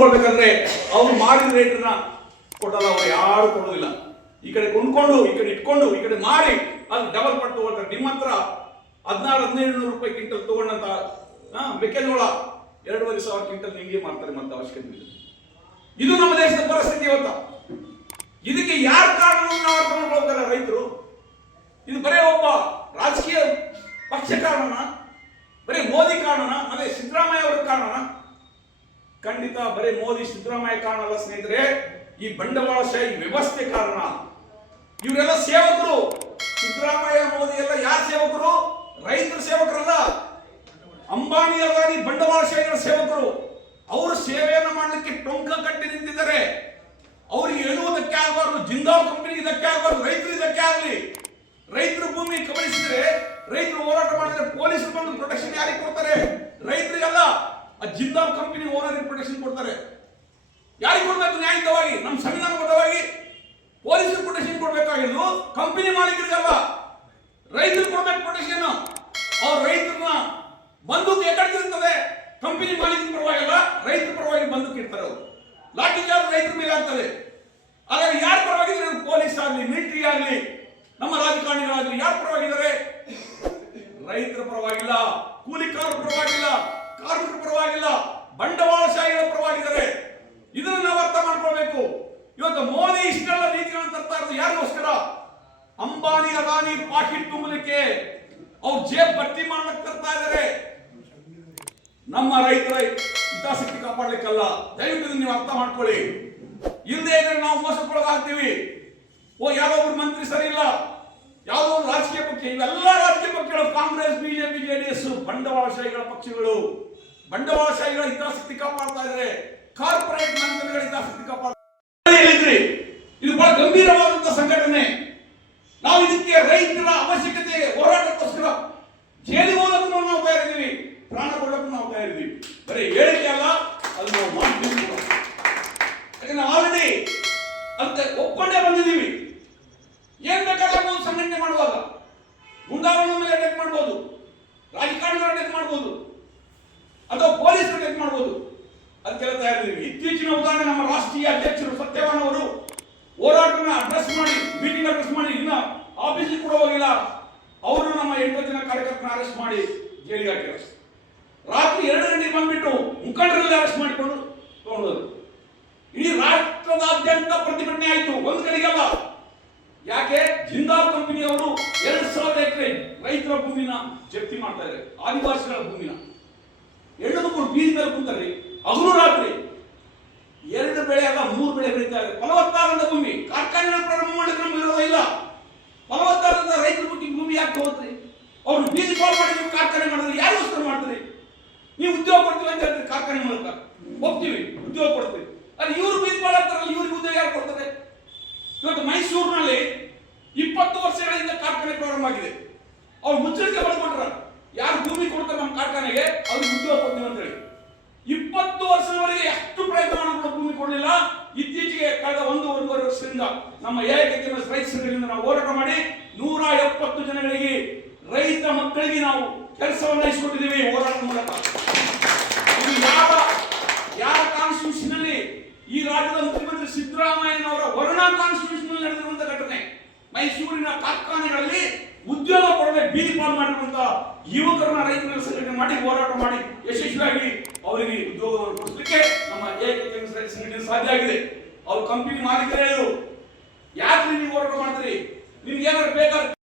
ಕೊಡ್ಬೇಕಂದ್ರೆ ಅವ್ರು ಮಾಡಿದ ರೇಟ್ನ ಕೊಡಲ್ಲ, ಅವ್ರು ಯಾರು ಕೊಡೋದಿಲ್ಲ. ಈ ಕಡೆ ಕೊಂಡ್ಕೊಂಡು ಈ ಕಡೆ ಇಟ್ಕೊಂಡು ಈ ಕಡೆ ಮಾರಿ ಅದು ಡಬಲ್ ಪಟ್ಟು ತಗೊಳ್ತಾರೆ. ನಿಮ್ಮ ಹತ್ರ 16,000-17,000 ರೂಪಾಯಿ ಕ್ವಿಂಟಲ್ ತಗೊಂಡಂತ ಮೆಕ್ಕೆಜೋಳ 2,500 ಕ್ವಿಂಟಲ್ ನಿಮಗೆ ಮಾಡ್ತಾರೆ, ಮತ್ತೆ ಅವಶ್ಯಕತೆ ಇಲ್ಲ. ಇದು ನಮ್ಮ ದೇಶದ ಪರಿಸ್ಥಿತಿ ಇವತ್ತು. ಇದಕ್ಕೆ ಯಾರ ಕಾರಣವನ್ನು ನಾವು ಅರ್ಥ ಮಾಡ್ಕೊಳ್ತಾರೆ ರೈತರು? ಇದು ಬರೇ ಒಬ್ಬ ರಾಜಕೀಯ ಪಕ್ಷ ಕಾರಣನ, ಬರೀ ಮೋದಿ ಕಾರಣನ, ಮತ್ತೆ ಸಿದ್ದರಾಮಯ್ಯ ಅವರ ಕಾರಣನ? ಖಂಡಿತ ಬರೀ ಮೋದಿ ಸಿದ್ದರಾಮಯ್ಯ ಕಾರಣ ಅಲ್ಲ ಸ್ನೇಹಿತರೆ, ಈ ಬಂಡವಾಳಶಾಹಿ ವ್ಯವಸ್ಥೆ ಕಾರಣ. ಇವರೆಲ್ಲ ಸೇವಕರು. ಸಿದ್ದರಾಮಯ್ಯ ಮೋದಿ ಎಲ್ಲ ಯಾರ ಸೇವಕರು? ರೈತರ ಸೇವಕರಲ್ಲ, ಅಂಬಾನಿ ಅದಾನಿ ಬಂಡವಾಳಶಾಹಿಗಳ ಸೇವಕರು. ಅವರು ಸೇವೆಯನ್ನು ಮಾಡಲಿಕ್ಕೆ ಟೊಂಕ ಕಟ್ಟಿ ನಿಂತಿದ್ದಾರೆ. ಅವರಿಗೆ ಹೇಳುವುದಕ್ಕೆ ಆಗಬಾರ್ದು, ಜಿಂದಾಲ್ ಕಂಪನಿಗೆ ಧಕ್ಕೆ ಆಗಬಾರ್ದು, ರೈತರಿಗೆ ಧಕ್ಕೆ ಆಗಲಿ. ರೈತರ ಭೂಮಿ ಕಬಳಿಸಿದ್ರೆ, ರೈತರು ಹೋರಾಟ ಮಾಡಿದ್ರೆ ಪೊಲೀಸರು ಬಂದು ಪ್ರೊಟೆಕ್ಷನ್ ಯಾರಿಗೆ ಕೊಡ್ತಾರೆ? ರೈತರಿಗಲ್ಲ, ಆ ಜಿಂದಾಲ್ ಕಂಪನಿ ಓನರ್ ಪ್ರೊಟೆಕ್ಷನ್ ಕೊಡ್ತಾರೆ. ಯಾರಿಗೆ ಕೊಡ್ಬೇಕು? ನ್ಯಾಯಯುತವಾಗಿ, ನಮ್ಮ ಸಂವಿಧಾನಬದ್ಧವಾಗಿ ಪೊಲೀಸರು ಪ್ರೊಟೆಕ್ಷನ್ ಕೊಡ್ಬೇಕಾಗಿದ್ದು ಕಂಪನಿ ಮಾಲೀಕರಿಗಲ್ಲ, ರೈತರು ಕೊಡ್ಬೇಕು ಪ್ರೊಟೆಕ್ಷನ್. ಅವ್ರ ರೈತರನ್ನ ಬಂದೂಕು ಎಕಡ್ತಿರ್ತದೆ, ಕಂಪನಿ ಮಾಲೀಕರ ಪರವಾಗಿಲ್ಲ, ರೈತರ ಪರವಾಗಿ ಬಂದೂಕು ಇರ್ತಾರೆ. ಅವರು ಲಾಠಿ ಚಾರ್ಜ್ ರೈತರ ಮೇಲೆ ಆಗ್ತದೆ. ಹಾಗಾಗಿ ಯಾರ ಪರವಾಗಿದ್ರೆ ಪೊಲೀಸ್ ಆಗಲಿ, ಮಿಲಿಟರಿ ಆಗಲಿ, ನಮ್ಮ ರಾಜಕಾರಣಿಗಳಾಗಲಿ ಯಾರ ಪರವಾಗಿದ್ದಾರೆ? ರೈತರ ಪರವಾಗಿಲ್ಲ, ಕೂಲಿಕಾರರ ಪರವಾಗಿಲ್ಲ, ಕಾರ್ಮಿಕರ ಪರವಾಗಿಲ್ಲ, ಬಂಡವಾಳಶಾಹಿಗಳ ಪರವಾಗಿದ್ದಾರೆ. ಇದನ್ನು ನಾವು ಅರ್ಥ ಮಾಡ್ಕೊಳ್ಬೇಕು. ಇವತ್ತು ಮೋದಿ ಇಷ್ಟೆಲ್ಲ ನೀತಿಗಳನ್ನು ತರ್ತಾ ಇರೋದು ಯಾರಿಗೋಸ್ಕರ? ಅಂಬಾನಿ ಅದಾನಿ ಪಾಕೆಟ್ ತುಂಬಲಿಕ್ಕೆ, ಅವ್ರು ಜೇಬ್ ಭರ್ತಿ ಮಾಡ್ಲಿಕ್ಕೆ ತರ್ತಾ ಇದ್ದಾರೆ. ನಮ್ಮ ರೈತರ ಹಿತಾಸಕ್ತಿ ಕಾಪಾಡ್ಲಿಕ್ಕಲ್ಲ. ದಯವಿಟ್ಟು ನೀವು ಅರ್ಥ ಮಾಡ್ಕೊಳ್ಳಿ. ಇಲ್ಲದೆ ಇದ್ರೆ ನಾವು ಮೋಸಕ್ಕೊಳಗಾಗ್ತೀವಿ. ಯಾವ್ದೋ ಒಬ್ರು ಮಂತ್ರಿ ಸರಿ ಇಲ್ಲ, ಯಾವುದೋ ಒಂದು ರಾಜಕೀಯ ಪಕ್ಷ, ಇವೆಲ್ಲ ರಾಜಕೀಯ ಪಕ್ಷಗಳು ಕಾಂಗ್ರೆಸ್, ಬಿಜೆಪಿ, ಜೆಡಿಎಸ್ ಬಂಡವಾಳಶಾಹಿಗಳ ಪಕ್ಷಗಳು. ಬಂಡವಾಳಶಾಹಿಗಳ ಹಿತಾಸಕ್ತಿ ಕಾಪಾಡ್ತಾ ಇದ್ದಾರೆ, ಕಾರ್ಪೊರೇಟ್ ಮಂತ್ರಿಗಳ ಹಿತಾಸಕ್ತಿ ಕಾಪಾಡ್ತಾ ಇದ್ರಿ. ಇದು ಬಹಳ ಗಂಭೀರವಾದಂತಹ ಸಂಘಟನೆ. ನಾವು ಇದಕ್ಕೆ ರೈತರ ಅವಶ್ಯಕತೆ ಹೋರಾಟಕ್ಕೋಸ್ಕರ ಜೈಲಿಗೆ ಹೋಗಕ್ಕೂ ನಾವು ತಯಾರಿದ್ದೀವಿ, ಪ್ರಾಣ ಕೊಡಕ್ಕೂ ನಾವು ತಯಾರಿದ್ದೀವಿ. ಬರೀ ಹೇಳಿಕೆ ಅಲ್ಲ, ಅದು ನಾವು ಮಾಡ್ತೀವಿ ಕೂಡ. ಯಾಕಂದ್ರೆ ನಾವು ಆಲ್ರೆಡಿ ಅಂತ ಒಪ್ಕೊಂಡೇ ಬಂದಿದ್ದೀವಿ. ಏನ್ ಬೇಕಾದ್ರೆ ಒಂದು ಸಂಘಟನೆ ಮಾಡುವಾಗ ಗುಂಡಾವರಣ ಮೇಲೆ ಅಟ್ಯಾಕ್ ಮಾಡ್ಬೋದು, ರಾಜಕಾರಣಿಗಳ ಅಟ್ಯಾಕ್ ಮಾಡ್ಬೋದು, ಅಥವಾ ಪೊಲೀಸರು ಅಟ್ಯಾಕ್ ಮಾಡ್ಬೋದು, ಅದಕ್ಕೆಲ್ಲ ತಯಾರಿದ್ದೀವಿ. ಇತ್ತೀಚಿನ ಉದಾಹರಣೆ, ನಮ್ಮ ರಾಷ್ಟ್ರೀಯ ಅಧ್ಯಕ್ಷರು ಸತ್ಯವಾನ್ ಅವರು ಹೋರಾಟನ ಅಡ್ರೆಸ್ ಮಾಡಿ, ಮೀಟಿಂಗ್ ಅಡ್ರೆಸ್ ಮಾಡಿ, ಇನ್ನ ಆಫೀಸಿಗೆ ಕೂಡ ಹೋಗಿಲ್ಲ. ಅವರು ನಮ್ಮ 8 ಜನ ಕಾರ್ಯಕರ್ತನ ಅರೆಸ್ಟ್ ಮಾಡಿ ಜೈಲಿಗೆ ಹಾಕಿದ್ರು. ರಾತ್ರಿ 2 ಗಂಟೆಗೆ ಬಂದ್ಬಿಟ್ಟು ಮುಖಂಡರಲ್ಲಿ ಅರೆಸ್ಟ್ ಮಾಡಿಕೊಂಡು ತಗೊಂಡರು. ಇಡೀ ರಾಷ್ಟ್ರದಾದ್ಯಂತ ಪ್ರತಿಭಟನೆ ಆಯಿತು, ಒಂದ್ ಕಡೆಗಲ್ಲ. ಯಾಕೆ? ಜಿಂದಾಲ್ ಕಂಪನಿಯವರು 2,000 ಎಕರೆ ರೈತರ ಭೂಮಿನ ಜಪ್ತಿ ಮಾಡ್ತಾ ಇದ್ದಾರೆ, ಆದಿವಾಸಿಗಳ ಭೂಮಿನ. ಹೆಣ್ಣು ಬೀದಿ ಮೇಲೆ ಕುಂತಾರೆ, ಹಗಲು ರಾತ್ರಿ 2 ಬೆಳೆ ಅಲ್ಲ 3 ಬೆಳೆ ಬೆಳೀತಾ ಇದೆ. ಫಲವತ್ತಾದ ಭೂಮಿ, ಕಾರ್ಖಾನೆಗಳ ಪ್ರಾರಂಭ ಮಾಡಲಿಕ್ಕೆ ನಮ್ಗೆ ವಿರೋಧ ಇಲ್ಲ. ಫಲವತ್ತಾದ ರೈತರ ಬಗ್ಗೆ ಭೂಮಿ ಯಾಕೆ ಹೋಗ್ತೀರಿ? ಅವ್ರು ಬೀದಿ ಕಾಲ್ ಮಾಡಿ ನೀವು ಕಾರ್ಖಾನೆ ಮಾಡಿದ್ರೆ ಯಾರಿಗೋಸ್ಕರ ಮಾಡ್ತೀರಿ? ನೀವು ಉದ್ಯೋಗ ಕೊಡ್ತೀವಿ ಅಂತ ಹೇಳ್ತೀರಿ, ಕಾರ್ಖಾನೆ ಮೂಲಕ ಹೋಗ್ತೀವಿ, ಉದ್ಯೋಗ ಕೊಡ್ತೀವಿ. ಅಲ್ಲಿ ಇವ್ರು ಬೀದಿ ಕಾಲ್ ಆಗ್ತಾರಲ್ಲ, ಇವ್ರಿಗೆ ಉದ್ಯೋಗ ಯಾರು ಕೊಡ್ತಾರೆ? ಇವತ್ತು ಮೈಸೂರಿನಲ್ಲಿ 20 ವರ್ಷಗಳಿಂದ ಕಾರ್ಖಾನೆ ಪ್ರಾರಂಭ ಆಗಿದೆ. ಅವ್ರು ಮುಚ್ಚಳಿಕೆ ಹೊರಕೊಟ್ರ, ಯಾರು ಭೂಮಿ ಕೊಡ್ತಾರೆ ನಮ್ಮ ಕಾರ್ಖಾನೆಗೆ ಅವ್ರಿಗೆ ಉದ್ಯೋಗ ಕೊಡ್ತೀವಿ ಅಂತ ಹೇಳಿ. 20 ವರ್ಷದವರೆಗೆ ಎಷ್ಟು ಪ್ರಯತ್ನ ಮಾಡಿದ್ರು ಭೂಮಿ ಕೊಡಲಿಲ್ಲ. ಇತ್ತೀಚೆಗೆ ಕಳೆದ 1-1.5 ವರ್ಷದಿಂದ ನಮ್ಮ ಎಐಕೆಎಂಎಸ್ ರೈತ ಸಂಘದಿಂದ ನಾವು ಹೋರಾಟ ಮಾಡಿ 170 ಜನಗಳಿಗೆ, ರೈತ ಮಕ್ಕಳಿಗೆ ನಾವು ಕೆಲಸವನ್ನು ಇಸ್ಕೊಟ್ಟಿದ್ದೀವಿ ಹೋರಾಟದ ಮೂಲಕ. ಇದು ಯಾರ ಕಾನ್ಸ್ಟಿಟ್ಯೂಷನ್ ಅಲ್ಲಿ? ಈ ರಾಜ್ಯದ ಮುಖ್ಯಮಂತ್ರಿ ಸಿದ್ದರಾಮಯ್ಯನವರ ವರ್ಣ ಕಾನ್ಸ್ಟಿಟ್ಯೂಷನ್ ನಲ್ಲಿ ನಡೆದಿರುವಂತಹ ಘಟನೆ. ಮೈಸೂರಿನ ಕಾರ್ಖಾನೆಗಳಲ್ಲಿ ಉದ್ಯೋಗ ಕೊಡಬೇಕು ಬೀದಿ ಪಾಲ್ ಮಾಡಿರುವಂತಹ ಯುವಕರನ್ನ ರೈತರ ಸಂಘಟನೆ ಮಾಡಿ ಹೋರಾಟ ಮಾಡಿ ಯಶಸ್ವಿಯಾಗಿ ಅವರಿಗೆ ಉದ್ಯೋಗವನ್ನು ಕೊಡಿಸಲಿಕ್ಕೆ ನಮ್ಮ ಎಐಕೆಎಂಎಸ್ ರೈತ ಸಂಘಟನೆ ಸಾಧ್ಯ ಆಗಿದೆ. ಅವ್ರ ಕಂಪನಿ ಮಾಲೀಕರೇ ಯಾಕೆ ನೀವು ಹೋರಾಟ ಮಾಡ್ತೀರಿ? ನಿಮ್ಗೆ ಏನಾದ್ರು ಬೇಕಾದ್ರೆ